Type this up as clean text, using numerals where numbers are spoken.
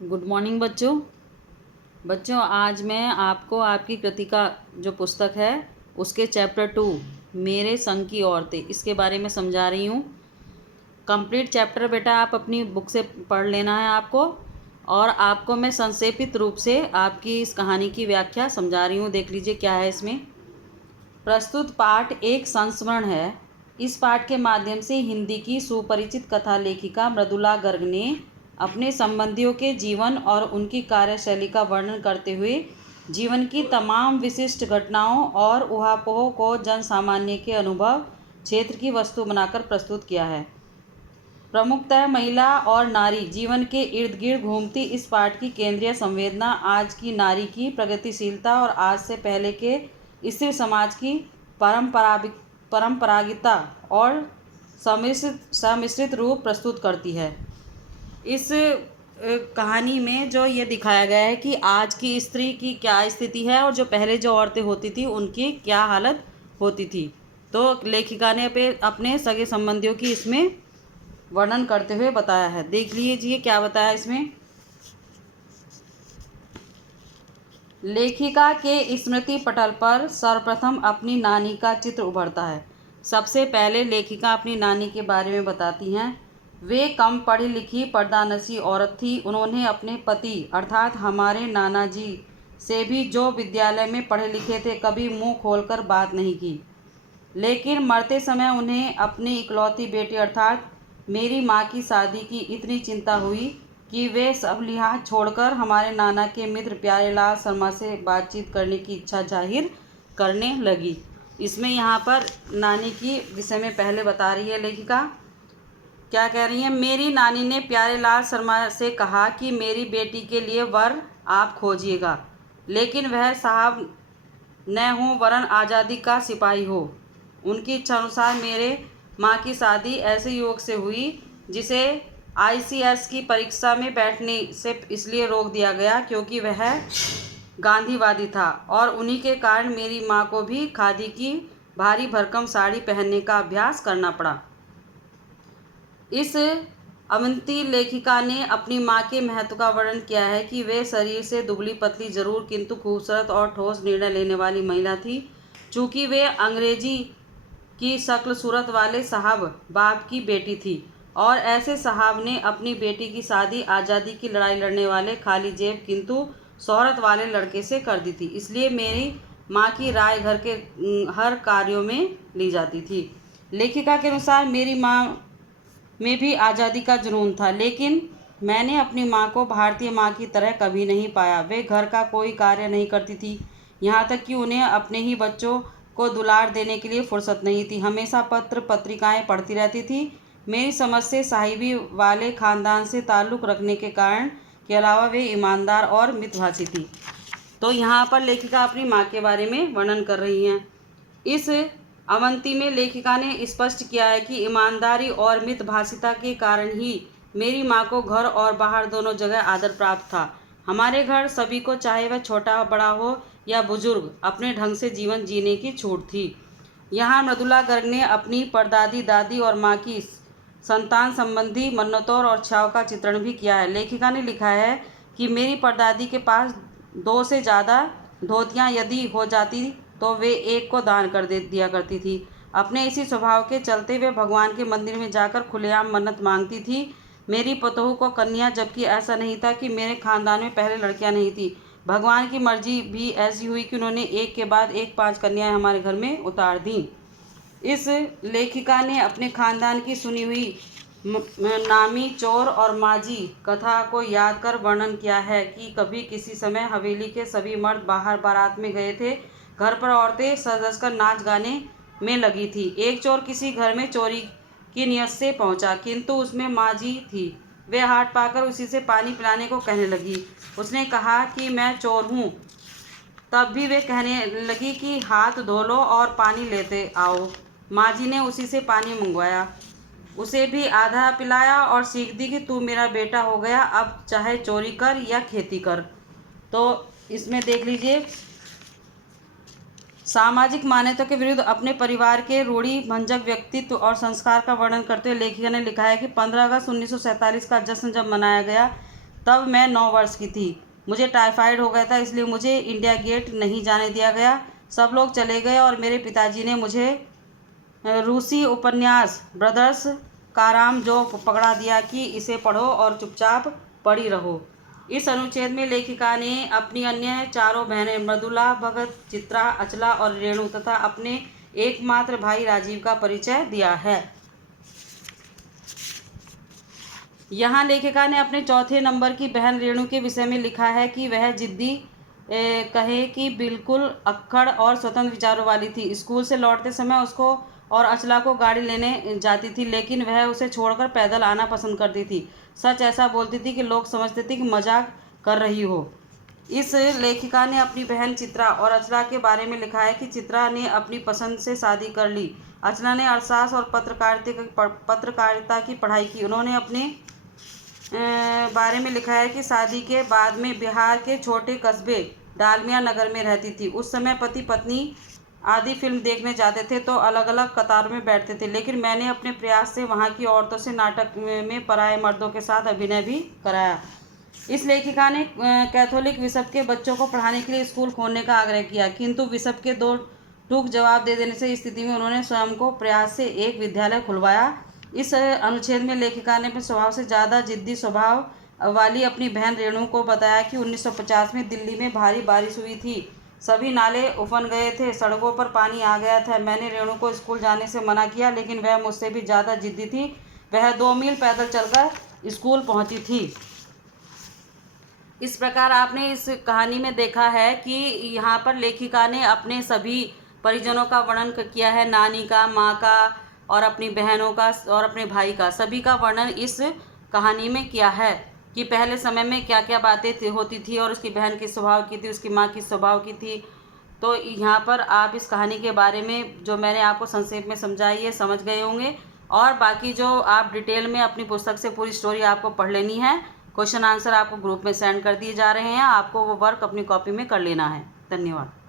Good morning बच्चों। आज मैं आपको आपकी कृतिका जो पुस्तक है उसके चैप्टर 2 मेरे संग की औरतें इसके बारे में समझा रही हूँ। कंप्लीट चैप्टर बेटा आप अपनी बुक से पढ़ लेना है आपको, और आपको मैं संक्षेपित रूप से आपकी इस कहानी की व्याख्या समझा रही हूँ। देख लीजिए क्या है इसमें। प्रस्तुत पाठ एक संस्मरण है। इस पाठ के माध्यम से हिंदी की सुपरिचित कथा लेखिका मृदुला गर्ग ने अपने संबंधियों के जीवन और उनकी कार्यशैली का वर्णन करते हुए जीवन की तमाम विशिष्ट घटनाओं और ऊहापोह को जन सामान्य के अनुभव क्षेत्र की वस्तु बनाकर प्रस्तुत किया है। प्रमुखतः महिला और नारी जीवन के इर्द गिर्द घूमती इस पाठ की केंद्रीय संवेदना आज की नारी की प्रगतिशीलता और आज से पहले के स्त्री समाज की परंपरागता और सम्मिश्रित रूप प्रस्तुत करती है। इस कहानी में जो ये दिखाया गया है कि आज की स्त्री की क्या स्थिति है और जो पहले जो औरतें होती थी उनकी क्या हालत होती थी। तो लेखिका ने अपने सगे संबंधियों की इसमें वर्णन करते हुए बताया है। देख लीजिए क्या बताया इसमें। लेखिका के स्मृति पटल पर सर्वप्रथम अपनी नानी का चित्र उभरता है। सबसे पहले लेखिका अपनी नानी के बारे में बताती हैं। वे कम पढ़ी लिखी पर्दानसी औरत थी। उन्होंने अपने पति अर्थात हमारे नाना जी से भी, जो विद्यालय में पढ़े लिखे थे, कभी मुंह खोलकर बात नहीं की। लेकिन मरते समय उन्हें अपनी इकलौती बेटी अर्थात मेरी माँ की शादी की इतनी चिंता हुई कि वे सब लिहाज छोड़कर हमारे नाना के मित्र प्यारेलाल शर्मा से बातचीत करने की इच्छा जाहिर करने लगी। इसमें यहाँ पर नानी की विषय में पहले बता रही है लेखिका। क्या कह रही है। मेरी नानी ने प्यारेलाल शर्मा से कहा कि मेरी बेटी के लिए वर आप खोजिएगा, लेकिन वह साहब न हो वरन आज़ादी का सिपाही हो। उनकी इच्छानुसार मेरे माँ की शादी ऐसे युवक से हुई जिसे ICS की परीक्षा में बैठने से इसलिए रोक दिया गया क्योंकि वह गांधीवादी था, और उन्हीं के कारण मेरी माँ को भी खादी की भारी भरकम साड़ी पहनने का अभ्यास करना पड़ा। इस अवंती लेखिका ने अपनी माँ के महत्व का वर्णन किया है कि वे शरीर से दुबली पतली जरूर, किंतु खूबसूरत और ठोस निर्णय लेने वाली महिला थी। चूँकि वे अंग्रेजी की शक्ल सूरत वाले साहब बाप की बेटी थी, और ऐसे साहब ने अपनी बेटी की शादी आज़ादी की लड़ाई लड़ने वाले खाली जेब किंतु शोहरत वाले लड़के से कर दी थी। इसलिए मेरी माँ की राय घर के हर कार्यों में ली जाती थी। लेखिका के अनुसार मेरी माँ में भी आज़ादी का जुनून था, लेकिन मैंने अपनी माँ को भारतीय माँ की तरह कभी नहीं पाया। वे घर का कोई कार्य नहीं करती थी, यहाँ तक कि उन्हें अपने ही बच्चों को दुलार देने के लिए फुर्सत नहीं थी। हमेशा पत्र पत्रिकाएं पढ़ती रहती थी। मेरी समझ से साहिबी वाले ख़ानदान से ताल्लुक़ रखने के कारण के अलावा वे ईमानदार और मितभाषी थी। तो यहाँ पर लेखिका अपनी माँ के बारे में वर्णन कर रही हैं। इस अवंती में लेखिका ने स्पष्ट किया है कि ईमानदारी और मितभाषिता के कारण ही मेरी माँ को घर और बाहर दोनों जगह आदर प्राप्त था। हमारे घर सभी को, चाहे वह छोटा बड़ा हो या बुजुर्ग, अपने ढंग से जीवन जीने की छूट थी। यहाँ मृदुला गर्ग ने अपनी परदादी, दादी और माँ की संतान संबंधी मन्नतों और इच्छाओं का चित्रण भी किया है। लेखिका ने लिखा है कि मेरी परदादी के पास 2 से ज़्यादा धोतियाँ यदि हो जाती तो वे एक को दान कर दिया करती थी। अपने इसी स्वभाव के चलते वे भगवान के मंदिर में जाकर खुलेआम मन्नत मांगती थी मेरी पतोहू को कन्या, जबकि ऐसा नहीं था कि मेरे खानदान में पहले लड़कियां नहीं थी। भगवान की मर्जी भी ऐसी हुई कि उन्होंने एक के बाद एक 5 कन्याएं हमारे घर में उतार दीं। इस लेखिका ने अपने खानदान की सुनी हुई नामी चोर और माजी कथा को याद कर वर्णन किया है कि कभी किसी समय हवेली के सभी मर्द बाहर बारात में गए थे। घर पर औरतें सज कर नाच गाने में लगी थी। एक चोर किसी घर में चोरी की नियत से पहुंचा, किंतु उसमें माजी थी। वे हाथ पाकर उसी से पानी पिलाने को कहने लगी। उसने कहा कि मैं चोर हूँ। तब भी वे कहने लगी कि हाथ धो लो और पानी लेते आओ। माजी ने उसी से पानी मंगवाया, उसे भी आधा पिलाया और सीख दी कि तू मेरा बेटा हो गया, अब चाहे चोरी कर या खेती कर। तो इसमें देख लीजिए, सामाजिक मान्यताओं के विरुद्ध अपने परिवार के रूढ़ि भंजक व्यक्तित्व और संस्कार का वर्णन करते हुए लेखिका ने लिखा है कि 15 अगस्त 1947 का जश्न जब मनाया गया तब मैं 9 वर्ष की थी। मुझे टाइफाइड हो गया था, इसलिए मुझे इंडिया गेट नहीं जाने दिया गया। सब लोग चले गए और मेरे पिताजी ने मुझे रूसी उपन्यास ब्रदर्स कारामाज़ोव पकड़ा दिया कि इसे पढ़ो और चुपचाप पढ़ी रहो। इस अनुच्छेद में लेखिका ने अपनी अन्य चारों बहनें मृदुला, भगत, चित्रा, अचला और रेणु तथा अपने एकमात्र भाई राजीव का परिचय दिया है। यहाँ लेखिका ने अपने चौथे नंबर की बहन रेणु के विषय में लिखा है कि वह जिद्दी कहे कि बिल्कुल अक्खड़ और स्वतंत्र विचारों वाली थी। स्कूल से लौटते समय उसको और अचला को गाड़ी लेने जाती थी, लेकिन वह उसे छोड़कर पैदल आना पसंद करती थी। सच ऐसा बोलती थी कि लोग समझते थे कि मजाक कर रही हो। इस लेखिका ने अपनी बहन चित्रा और अचला के बारे में लिखा है कि चित्रा ने अपनी पसंद से शादी कर ली। अचला ने अर्थशास्त्र और पत्रकारिता की पढ़ाई की। उन्होंने अपने बारे में लिखा है कि शादी के बाद में बिहार के छोटे कस्बे डालमिया नगर में रहती थी। उस समय पति पत्नी आदि फिल्म देखने जाते थे तो अलग अलग कतारों में बैठते थे, लेकिन मैंने अपने प्रयास से वहाँ की औरतों से नाटक में पराये मर्दों के साथ अभिनय भी कराया। इस लेखिका ने कैथोलिक बिशप के बच्चों को पढ़ाने के लिए स्कूल खोलने का आग्रह किया, किंतु बिशप के दो टूक जवाब दे देने से स्थिति में उन्होंने स्वयं को प्रयास से एक विद्यालय खुलवाया। इस अनुच्छेद में लेखिका ने अपने स्वभाव से ज़्यादा जिद्दी स्वभाव वाली अपनी बहन रेणु को बताया कि 1950 में दिल्ली में भारी बारिश हुई थी। सभी नाले उफन गए थे, सड़कों पर पानी आ गया था। मैंने रेणु को स्कूल जाने से मना किया, लेकिन वह मुझसे भी ज़्यादा जिद्दी थी। वह 2 मील पैदल चलकर स्कूल पहुंची थी। इस प्रकार आपने इस कहानी में देखा है कि यहाँ पर लेखिका ने अपने सभी परिजनों का वर्णन किया है, नानी का, माँ का और अपनी बहनों का और अपने भाई का, सभी का वर्णन इस कहानी में किया है कि पहले समय में क्या क्या बातें होती थी और उसकी बहन किस स्वभाव की थी, उसकी माँ किस स्वभाव की थी। तो यहाँ पर आप इस कहानी के बारे में जो मैंने आपको संक्षेप में समझाई है समझ गए होंगे, और बाकी जो आप डिटेल में अपनी पुस्तक से पूरी स्टोरी आपको पढ़ लेनी है। क्वेश्चन आंसर आपको ग्रुप में सेंड कर दिए जा रहे हैं, आपको वो वर्क अपनी कॉपी में कर लेना है। धन्यवाद।